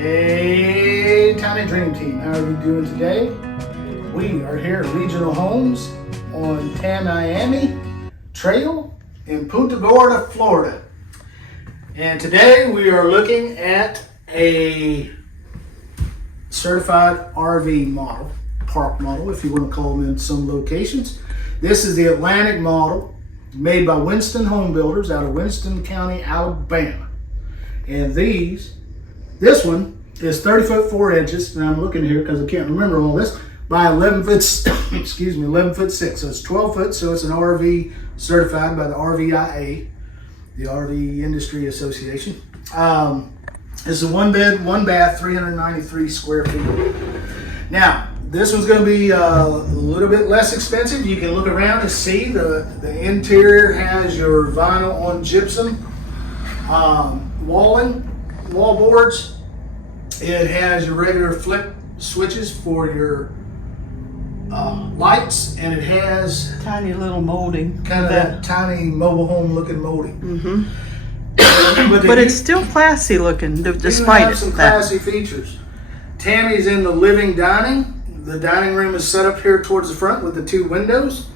Hey, Tiny Dream Team, how are you doing today? We are here at Regional Homes on Tamiami Trail in Punta Gorda, Florida. And today we are looking at a certified RV model, park model, if you want to call them in some locations. This is the Atlantic model made by Winston Home Builders out of Winston County, Alabama. And this one is 30 foot 4 inches, and I'm looking here because I can't remember all this, by 11 foot, 11 foot 6. So it's 12 foot, so it's an RV certified by the RVIA, the RV Industry Association. It's a 1 bed, 1 bath, 393 square feet. Now, this one's going to be a little bit less expensive. You can look around and see the interior has your vinyl on gypsum walling, wall boards. It has your regular flip switches for your lights, and it has tiny little molding, kind of that tiny mobile home looking molding. Mm-hmm. but it's still classy looking, despite have some classy features. Tammy's in the living dining. The dining room is set up here towards the front with the 2 windows,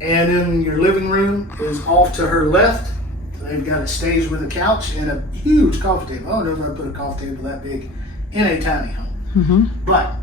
and then your living room is off to her left. They've got a stage with a couch and a huge coffee table. I don't know if I put a coffee table that big in a tiny home. Mm-hmm. But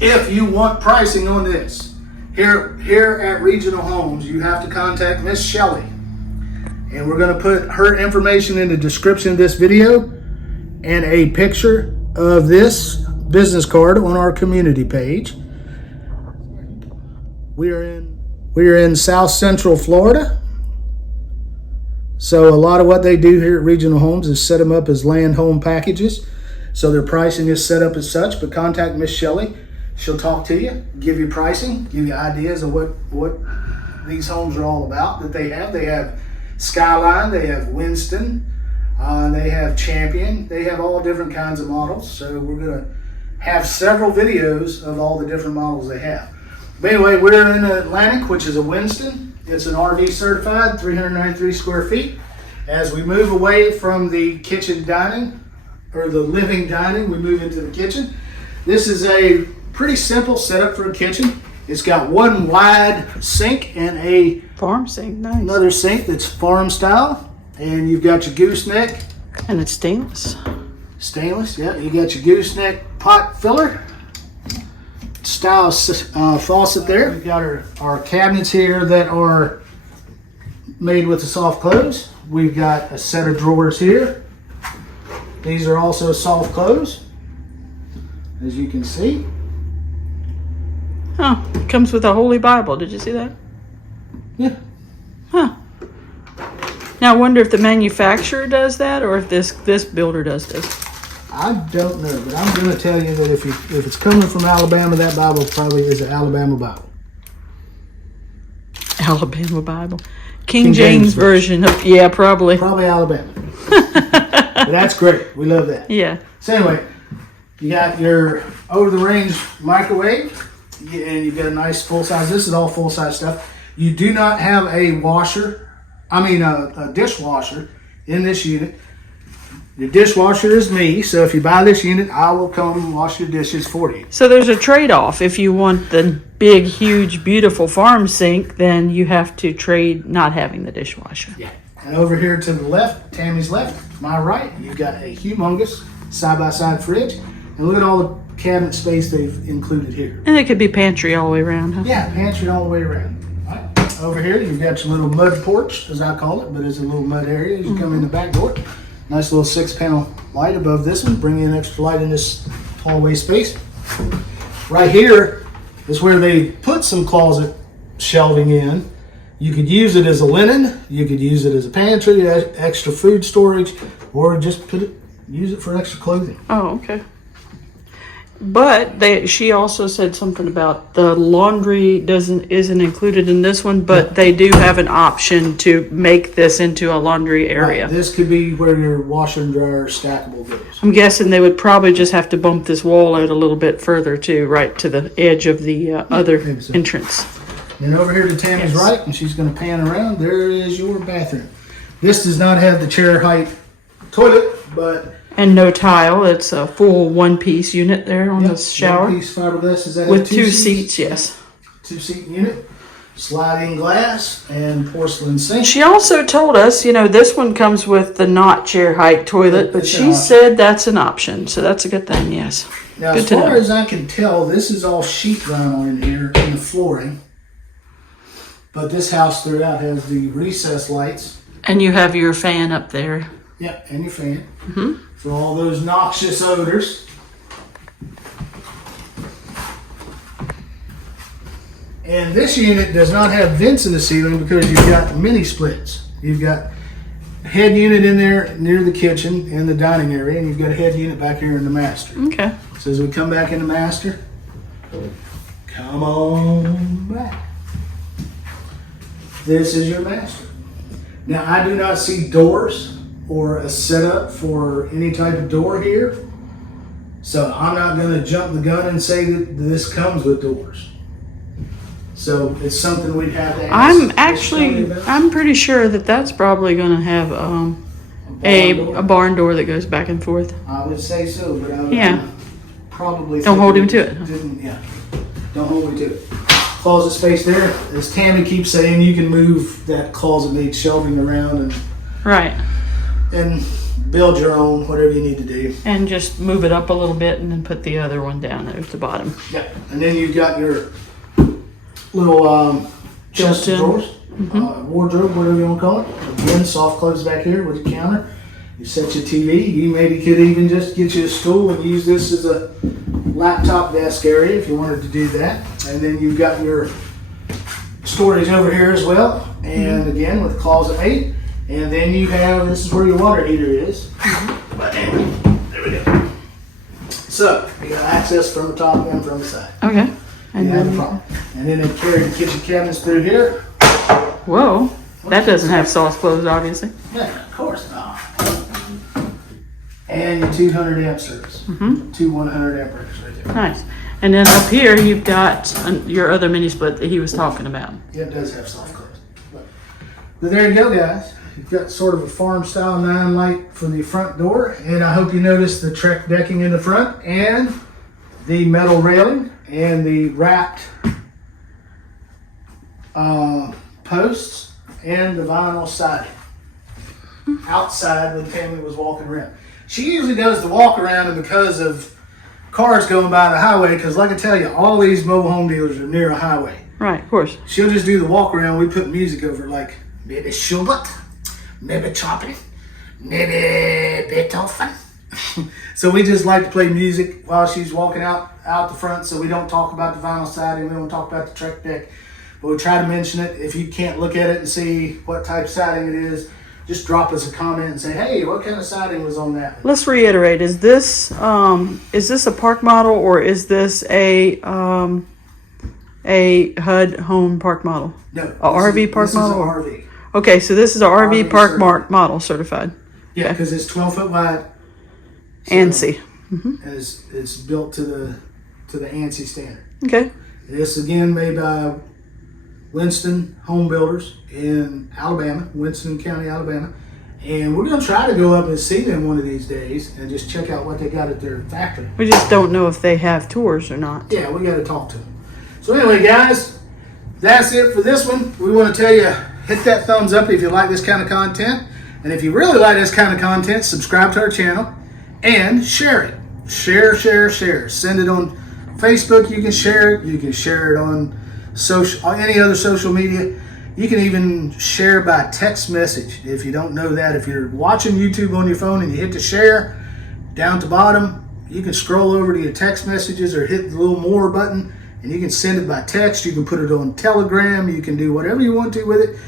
if you want pricing on this, here at Regional Homes, you have to contact Miss Shelley. And we're going to put her information in the description of this video and a picture of this business card on our community page. We are in South Central Florida. So a lot of what they do here at Regional Homes is set them up as land home packages. So their pricing is set up as such, but contact Miss Shelley. She'll talk to you, give you pricing, give you ideas of what these homes are all about that they have. They have Skyline, they have Winston, they have Champion, they have all different kinds of models. So we're gonna have several videos of all the different models they have. But anyway, we're in Atlantic, which is a Winston. It's an RV certified, 393 square feet. As we move away from the kitchen dining, or the living dining, we move into the kitchen. This is a pretty simple setup for a kitchen. It's got 1 wide sink and a farm sink, nice. Another sink that's farm style. And you've got your gooseneck. And it's stainless. Stainless, yeah. You got your gooseneck pot filler style faucet there. We've got our cabinets here that are made with a soft close. We've got a set of drawers here. These are also soft close, as you can see. Huh, it comes with a Holy Bible. Did you see that? Yeah. Huh. Now I wonder if the manufacturer does that or if this builder does this. I don't know, but I'm going to tell you that if it's coming from Alabama, that Bible probably is an Alabama Bible. Alabama Bible. King James version of, yeah, probably. Probably Alabama. But that's great. We love that. Yeah. So anyway, you got your over-the-range microwave, and you've got a nice full-size. This is all full-size stuff. You do not have a dishwasher in this unit. Your dishwasher is me, so if you buy this unit, I will come and wash your dishes for you. So there's a trade-off. If you want the big, huge, beautiful farm sink, then you have to trade not having the dishwasher. Yeah. And over here to the left, Tammy's left, my right, you've got a humongous side-by-side fridge. And look at all the cabinet space they've included here. And it could be pantry all the way around, huh? Yeah, pantry all the way around. All right. Over here, you've got your little mud porch, as I call it, but it's a little mud area as you come in the back door. Nice little 6-panel light above this one, bringing in extra light in this hallway space. Right here is where they put some closet shelving in. You could use it as a linen, you could use it as a pantry, extra food storage, or just use it for extra clothing. Oh, okay. But she also said something about the laundry isn't included in this one, but they do have an option to make this into a laundry area. Right. This could be where your washer and dryer stackable goes. I'm guessing they would probably just have to bump this wall out a little bit further too, right to the edge of the other entrance. And over here to Tammy's right, and she's going to pan around, there is your bathroom. This does not have the chair height toilet, but And no tile. It's a full one-piece unit there on the shower. One-piece fiberglass. Does that With have two seats, yes. Two-seat unit, sliding glass, and porcelain sink. She also told us, you know, this one comes with the not chair height toilet, but she said that's an option. So that's a good thing, yes. Now, Good as far as I can tell, this is all sheet vinyl in here in the flooring. But this house throughout has the recessed lights. And you have your fan up there. Yeah, and your fan. For all those noxious odors. And this unit does not have vents in the ceiling because you've got mini splits. You've got a head unit in there near the kitchen and the dining area, and you've got a head unit back here in the master. Okay. So as we come back in the master, come on back. This is your master. Now, I do not see doors or a setup for any type of door here. So I'm not going to jump the gun and say that this comes with doors. So it's something we'd have to ask. I'm pretty sure that that's probably going to have a barn door that goes back and forth. I would say so, but I would probably don't hold him to it. Don't hold me to it. Closet space there. As Tammy keeps saying, you can move that closet needs shelving around and build your own, whatever you need to do. And just move it up a little bit and then put the other one down there at the bottom. Yeah, and then you've got your little chest of drawers, wardrobe, whatever you want to call it. Again, soft close back here with the counter. You set your TV. You maybe could even just get you a stool and use this as a laptop desk area if you wanted to do that. And then you've got your storage over here as well. And again, with closet 8. And then you have, this is where your water heater is. But anyway, there we go. So, you got access from the top and from the side. Okay. And then they carry the kitchen cabinets through here. Whoa. That doesn't have sauce clothes, obviously. Yeah, of course not. And your 200 amp service. Two 100 amp breakers right there. Nice. And then up here, you've got your other mini split that he was talking about. Yeah, it does have soft close. But there you go, guys. You've got sort of a farm style 9 light for the front door. And I hope you notice the Trek decking in the front and the metal railing and the wrapped posts and the vinyl siding outside when the family was walking around. She usually does the walk around, and because of cars going by the highway, because like I tell you, all these mobile home dealers are near a highway. Right, of course. She'll just do the walk around. We put music over it, like maybe Schubert, maybe Chopin, maybe Beethoven. So we just like to play music while she's walking out the front, so we don't talk about the vinyl siding, we don't talk about the Trek deck, but we try to mention it. If you can't look at it and see what type of siding it is, just drop us a comment and say, hey, what kind of siding was on that? Let's reiterate, is this a park model or is this a HUD home park model? No. A RV park model? This is an RV. Okay, so this is an RV park certified. model certified. Yeah, because it's 12 foot wide. ANSI. And it's built to the ANSI standard. Okay. This again made by Winston Home Builders in Alabama, Winston County, Alabama. And we're going to try to go up and see them one of these days and just check out what they got at their factory. We just don't know if they have tours or not. Yeah, we got to talk to them. So anyway, guys, that's it for this one. We want to tell you, hit that thumbs up if you like this kind of content. And if you really like this kind of content, subscribe to our channel and share it. Share. Send it on Facebook. You can share it. You can share it on any other social media. You can even share by text message. If you don't know that, if you're watching YouTube on your phone and you hit the share down to bottom, you can scroll over to your text messages or hit the little more button and you can send it by text. You can put it on Telegram. You can do whatever you want to with it.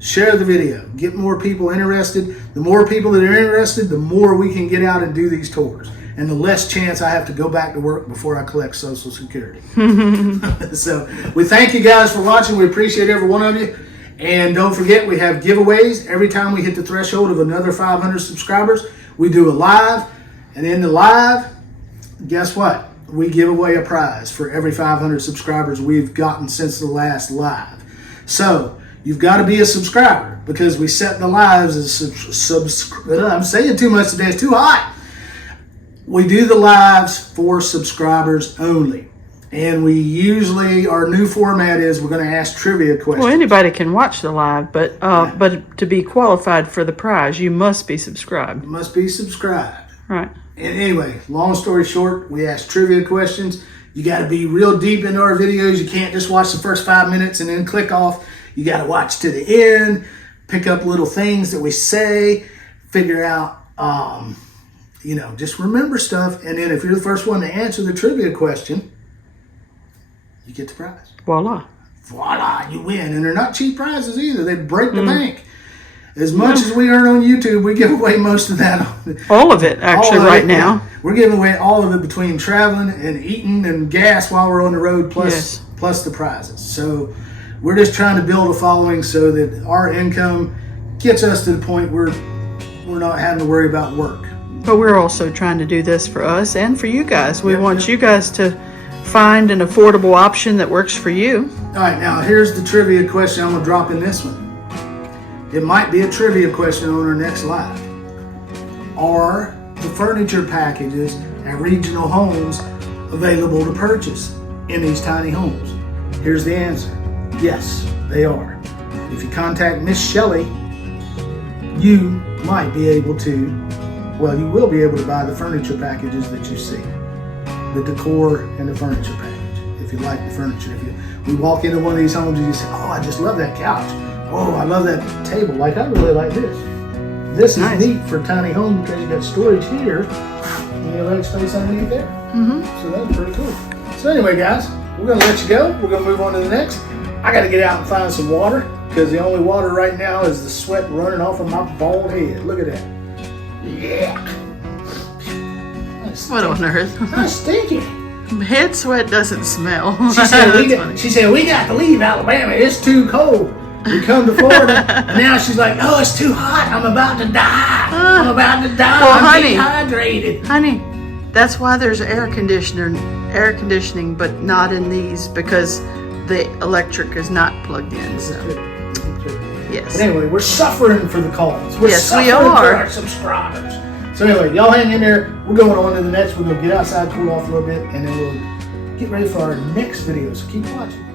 Share the video. Get more people interested. The more people that are interested, the more we can get out and do these tours. And the less chance I have to go back to work before I collect Social Security. So we thank you guys for watching. We appreciate every one of you. And don't forget, we have giveaways. Every time we hit the threshold of another 500 subscribers, we do a live. And in the live, guess what? We give away a prize for every 500 subscribers we've gotten since the last live. So you've got to be a subscriber because we set the lives as I'm saying too much today. It's too hot. We do the lives for subscribers only. And we usually, our new format is we're going to ask trivia questions. Well, anybody can watch the live, but to be qualified for the prize, you must be subscribed. You must be subscribed. Right. And anyway, long story short, we ask trivia questions. You got to be real deep into our videos. You can't just watch the first 5 minutes and then click off. You got to watch to the end, pick up little things that we say, figure out, just remember stuff. And then if you're the first one to answer the trivia question, you get the prize. Voila. Voila, you win. And they're not cheap prizes either. They break the bank. As much as we earn on YouTube, we give away most of that. All of it, actually, right now. We're giving away all of it between traveling and eating and gas while we're on the road, plus the prizes. So we're just trying to build a following so that our income gets us to the point where we're not having to worry about work. But we're also trying to do this for us and for you guys. We want you guys to find an affordable option that works for you. All right, now here's the trivia question I'm going to drop in this one. It might be a trivia question on our next live. Are the furniture packages at Regional Homes available to purchase in these tiny homes? Here's the answer. Yes, they are. If you contact Miss Shelley, you might be able to, you will be able to buy the furniture packages that you see. The decor and the furniture package. If you like the furniture. We walk into one of these homes and you say, oh, I just love that couch. Oh, I love that table. Like, I really like this. This is neat for a tiny home because you got storage here and you have leg space underneath there. Mm-hmm. So that's pretty cool. So anyway, guys, we're going to let you go. We're going to move on to the next. I got to get out and find some water because the only water right now is the sweat running off of my bald head. Look at that. Yeah. What on earth? That's stinky. Head sweat doesn't smell. She said, we got to leave Alabama. It's too cold. We come to Florida, and now she's like, oh, it's too hot. I'm about to die. I'm about to die. Well, I'm honey, dehydrated. Honey, that's why there's air conditioning, but not in these because the electric is not plugged in. So. Yes. But anyway, we're suffering for the cause. We're yes, we suffering are. for our subscribers. So anyway, y'all hang in there. We're going on to the next. We're going to get outside, cool off a little bit, and then we'll get ready for our next video. So keep watching.